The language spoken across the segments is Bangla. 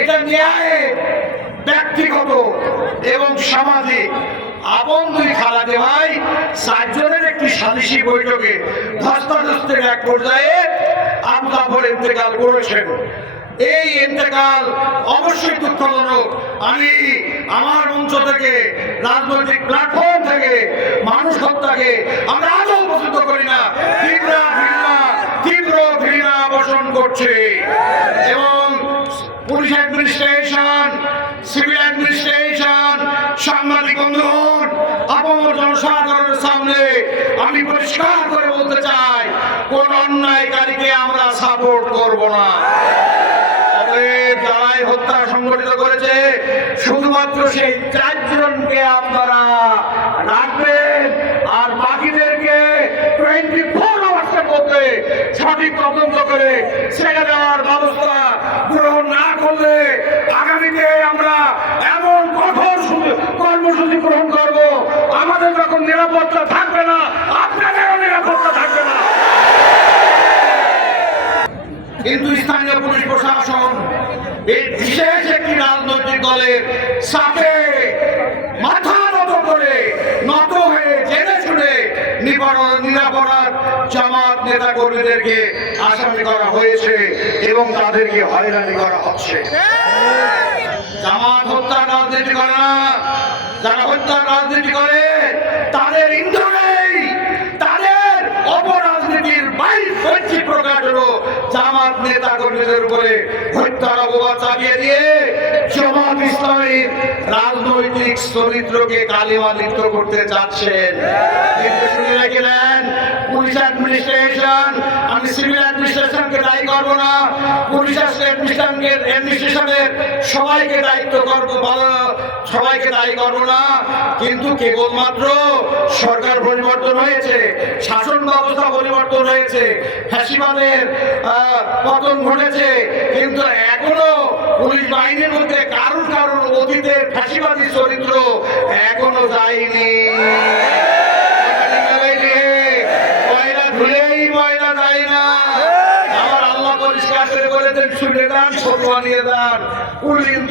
এটা ন্যায় ব্যক্তিগত এবং সামাজিক আপন দুই খালাতে ভাই চারজনের একটি সালিসি বৈঠকে ধস্তাধস্তের এক পর্যায়ে আমদাফর ইন্তেকাল করেছেন। এই ইন্তেকাল অবশ্যই দুঃখজনক। আমি আমার মঞ্চ থেকে, রাজনৈতিক প্ল্যাটফর্ম থেকে, মানুষ হত্যাকে আমরা আজও পছন্দ করি না। তীব্র ঘৃণা তীব্র ঘৃণা পোষণ করছে। এবং পুলিশ অ্যাডমিনিস্ট্রেশন, সিভিল অ্যাডমিনিস্ট্রেশন, সাংবাদিক বন্ধুগণ, আপামর জনসাধারণের সামনে আমি পরিষ্কার করে বলতে চাই, কোন অন্যায়কারীকে আমরা সাপোর্ট করব না। যারাই হত্যা সংগঠিত করেছে, শুধুমাত্র সেই চারজনকে আপনারা রাখবেন। সঠিক তদন্ত করে ছেড়ে দেওয়ার ব্যবস্থা গ্রহণ না করলে আগামীতে আমরা এমন কঠোর কর্মসূচি গ্রহণ করব। আমাদের যখন নিরাপত্তা থাকবে না, আপনাদেরও নিরাপত্তা থাকবে না। কিন্তু স্থানীয় পুলিশ প্রশাসন বিশেষ একটি রাজনৈতিক দলের সাথে মাথা নত করে নত হয়ে জেনে শুনে নিবারণ নিরাপরাধ জামাত নেতা কর্মীদেরকে আসামি করা হয়েছে এবং তাদেরকে হয়রানি করা হচ্ছে। জামাত হত্যা রাজনীতি যারা হত্যা রাজনীতি করে, তাদের তাদের অপরাজনীতির বাইশ প্রকাশ হলো জামাত নেতা কর্মীদের উপরে হত্যার অপবাদ দিয়ে জামাত ইসলামীর রাজনৈতিক চরিত্রকে কালিমা লিপ্ত করতে চাচ্ছেন। পুলিশ অ্যাডমিনিস্ট্রেশন, আমি সিভিল অ্যাডমিনিস্ট্রেশনকে দায়ী করব না, পুলিশ অ্যাডমিনিস্ট্রেশনকে অ্যাডমিনিস্ট্রেশনের সবাইকে দায়িত্ব করব সবাইকে দায়ী করব না, কিন্তু কেবলমাত্র সরকার পরিবর্তন হয়েছে, শাসন ব্যবস্থা পরিবর্তন হয়েছে, ফ্যাসিবাদের পতন ঘটেছে, কিন্তু এখনও পুলিশ বাহিনীর মধ্যে কারুর কারুর অতীতের ফ্যাসিবাদী চরিত্র এখনও যায়নি ময়লা ধুলেই ময়লা যায় না আমার আল্লাহ পরিষ্কার করে বলেছেন শুনে দেন নিয়ে দেন। কুলিন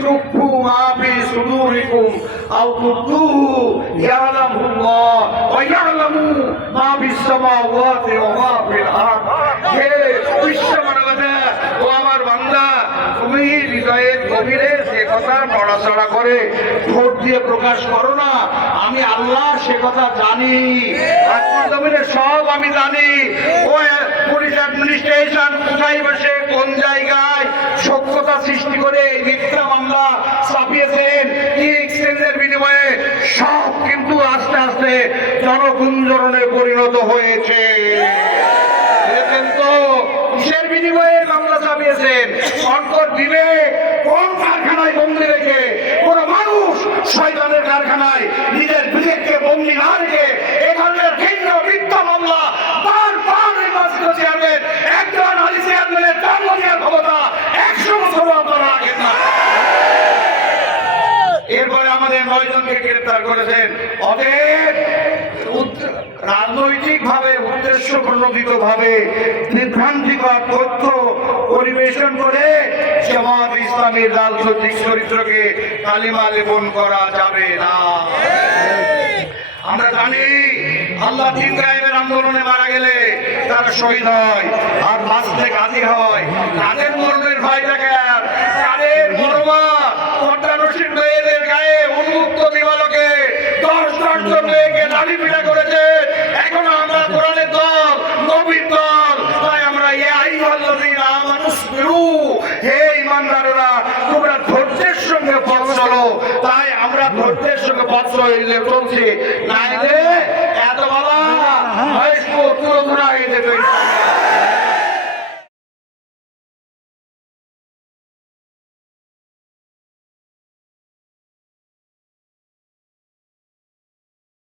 মাফি সুদুরিকুম আও ইয়ালামুল্লাহ ওয়া ইয়ালামু মা ওয়া ফিল আরদ। হে বিশ্ব মানবতা ও আমার বান্দা, তুমি হৃদয়ের গভীরে সে কথা নড়াচড়া করে ঠোঁট দিয়ে প্রকাশ করো না। আমি আল্লাহ সে কথা জানি। আত্মার জমিনে সব আমি জানি। ও পুলিশ অ্যাডমিনিস্ট্রেশন কোথায় বসে কোন জায়গায় সভ্যতা সৃষ্টি করে মিথ্যা মামলা চাপিয়েছেন কি এক্সচেঞ্জের বিনিময়ে সব কিন্তু আস্তে আস্তে জনগুঞ্জরণে পরিণত হয়েছে। তো, কিসের বিনিময়ে মামলা চাপিয়েছেন সংকট দিবে কোন কারখানায় বন্দি রেখে কোন মানুষ শয়তানের কারখানায় রাজনৈতিক ভাবে উদ্দেশ্য প্রণোদিত ভাবে বিভ্রান্তিকর তথ্য পরিবেশন করে জামাত ইসলামের রাজনৈতিক চরিত্রকে কালিমা লেপন করা যাবে না। আমরা জানি, আল্লাহ তিন গায়েবের আন্দোলনে মারা গেলে তারা শহীদ হয়, আর বাঁচতে কাজী হয়। কাদের মরণের ভয় দেখেন কাদের মরমা পর্দা মেয়েদের গায়ে উন্মুক্ত দিবালকে দশ দশ জন মেয়েকে দাবি পিঠা করেছে। আমানুস বিরু হে ইমানদাররা, তোমরা ধৈর্যের সঙ্গে পথ চলো। তাই আমরা ধৈর্যের সঙ্গে পথ চলে চলছি নাইলে এত বাবা হয়তো তুলনা হয়ে যাবে।